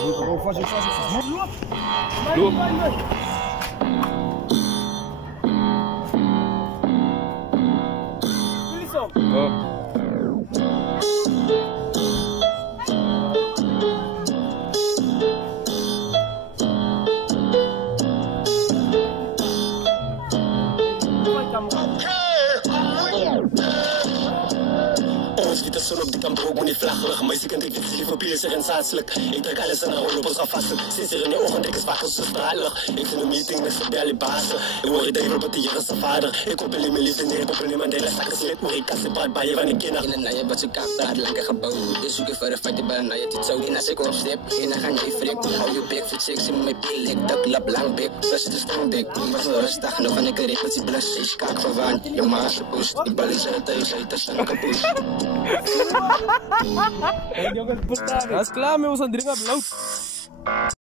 Vast. Loop. Ons kita zullen op die kamp ook niet vlaggen. Maar je kan ik het liever bezig en zaadselijk. Ik trek alles aan de rol op ons afvassen. Sinds er in je ogen, ik is wakker zo stralig. Ik zit in een meeting met z'n belly bazen. Ik hoor je even op die jaren zijn vader. Ik koppel in mijn liefde neer, koppel in mijn delen zakken slit. Maar ik kan ze paard bij je van de kinder. In een naaie wat ze kaart praat, lekker gebouwd. Dus zoek je voor de fight, ik ben een naaie dit zo. En als ik opstep, en dan ga je frik. Hou je bek, fit sexy, mijn pil. Dat klap lang bek, dat zit een stroombek. Ik was wel rustig, nog van ik richt met die blas. Ik kaak verwaan, je maas gepust. Ik bal is uit, hij zei, dat is een kapus. Hij is klaar met ons aan drinken, blauw.